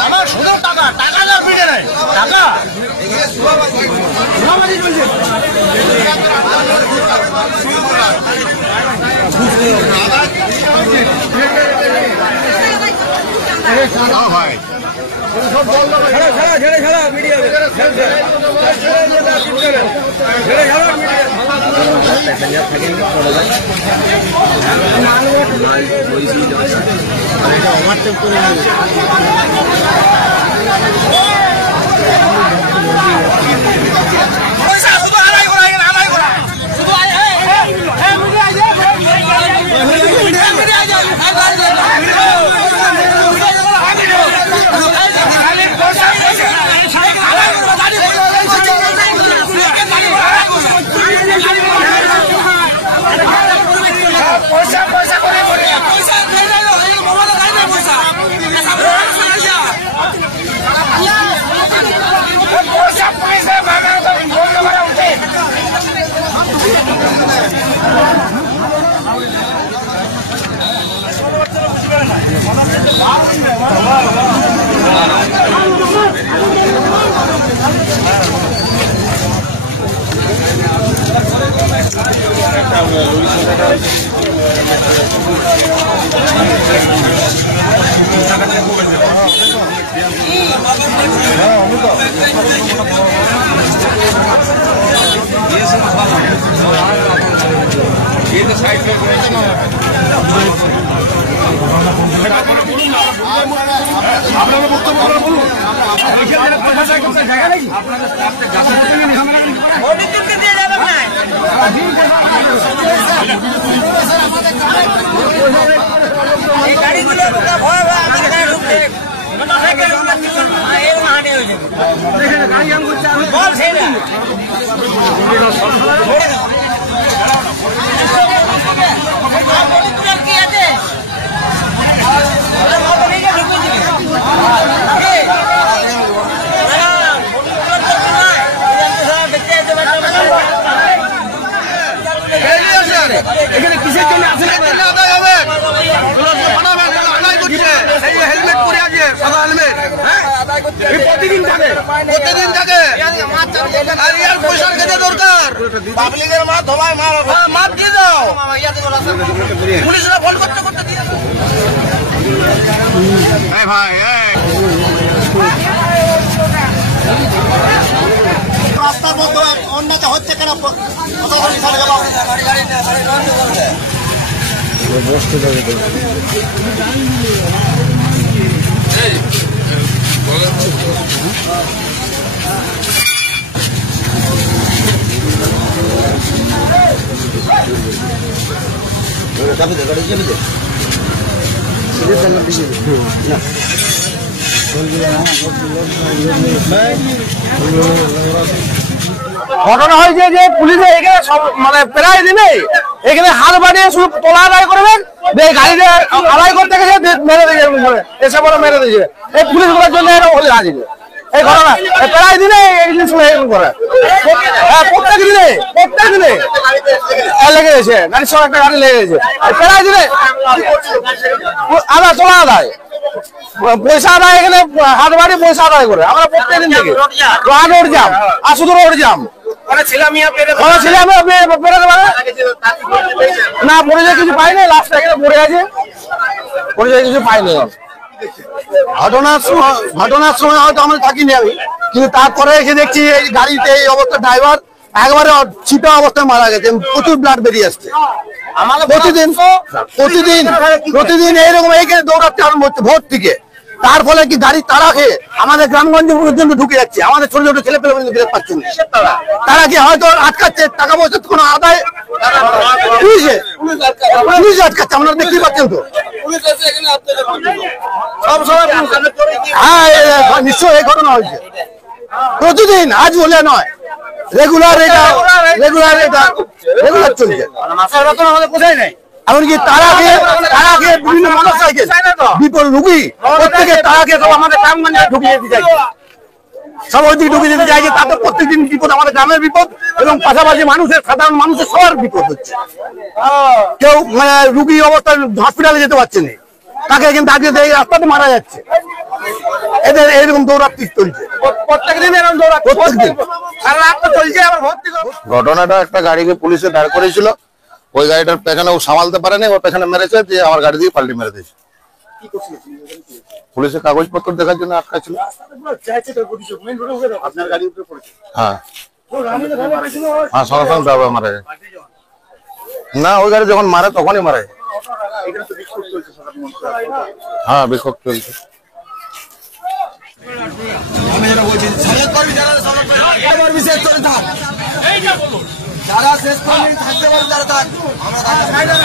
আমার শুধু টাকা টাকা যা পিঠে নেই টাকা ভাই সব বন্ধ ঝেড়ে খেলা মিডিয়া এখানে কিসের জন্য আসলে হেলমেট পরে আছে সাদা হেলমেট প্রতিদিন থাকে আর ইয়ার পয়সার কাছে দরকার পাবলিকের মাঠ ধোলায় মাঠ দিয়ে দাও পুলিশরা ফোন করতে করতে দিয়ে ভাই রাস্তার মধ্যে অন্যতা হচ্ছে কেন বসতে যাবে ঘটনা হয়েছে যে পুলিশে এখানে মানে প্রায় দিনে এখানে হাত বাড়িয়ে শুধু তোলা আদায় করবেন গাড়িতে আদায় করতে গেছে মেরে দিয়েছে এসে বড় মেরে দিয়েছে এই পুলিশ গুলোর জন্য হাজির এই ঘটনা প্রায় দিনে এই জিনিস করে প্রত্যেক দিনে লেগে গেছে গাড়ির সঙ্গে একটা গাড়ি লেগে গেছে প্রায় দিনে আদায় তোলা আদায় পয়সা আদায় এখানে হাত বাড়ি পয়সা আদায় করে আমরা প্রত্যেকদিন থেকে রোড জাম আর শুধু রোড জাম না পরিচয় কিছু পাইনি লাস্ট এখানে পড়ে আছে পরিচয় কিছু পাইনি ঘটনার সময় হয়তো আমরা থাকিনি আমি কিন্তু তারপরে এসে দেখছি এই গাড়িতে এই অবস্থা ড্রাইভার একবারে ছিটা অবস্থায় মারা গেছে প্রচুর ব্লাড বেরিয়ে আসছে প্রতিদিন এইরকম এইখানে দৌড়াচ্ছে ভোর থেকে তার ফলে কি গাড়ি তারা খেয়ে আমাদের গ্রামগঞ্জ পর্যন্ত ঢুকে যাচ্ছে আমাদের ছোট ছোট ছেলে পেলে পর্যন্ত বেরোতে পারছে না তারা কি হয়তো আটকাচ্ছে টাকা পয়সা কোনো আদায় পুলিশ আটকাচ্ছে আপনারা দেখতেই পাচ্ছেন তো হ্যাঁ নিশ্চয় এই ঘটনা হয়েছে প্রতিদিন আজ বলে নয় রেগুলার চলছে আমাদের কোথায় নেই এমনকি তারা খেয়ে বিভিন্ন মোটর সাইকেল বিপদ রুগী প্রত্যেকে তারা খেয়ে সব আমাদের গ্রামগঞ্জে ঢুকিয়ে দিতে চাইছে সব ওইদিকে ঢুকে যেতে চাইছে, তাতে প্রত্যেকদিন বিপদ, আমাদের গ্রামের বিপদ এবং পাশাপাশি মানুষের, সাধারণ মানুষের সবার বিপদ হচ্ছে। কেউ মানে রুগী অবস্থায় হসপিটালে যেতে পারছে না, তাকে কিন্তু আজকে এই রাস্তাতে মারা যাচ্ছে। এদের এরকম দৌড়াত্তি চলছে প্রত্যেকদিন, এরকম দৌড়াচ্ছে প্রত্যেকদিন। সারা রাত চলছে। আবার ভর্তি ঘটনাটা একটা গাড়িকে পুলিশে দাঁড় করেছিল, ওই গাড়িটার পেছনে ও সামালতে পারেনি, ওর পেছনে মেরেছে, দিয়ে আমার গাড়ি দিয়ে পাল্টি মেরে দিয়েছে। পুলিশের কাগজপত্র দেখার জন্য আটকা ছিল। হ্যাঁ হ্যাঁ, সঙ্গে সঙ্গে যাবে মারা যায় না, ওই গাড়ি যখন মারে তখনই মারে। হ্যাঁ, বিক্ষোভ চলছে। যারা শেষ কর্মী থাকতে পারে তারা থাক। আমাদের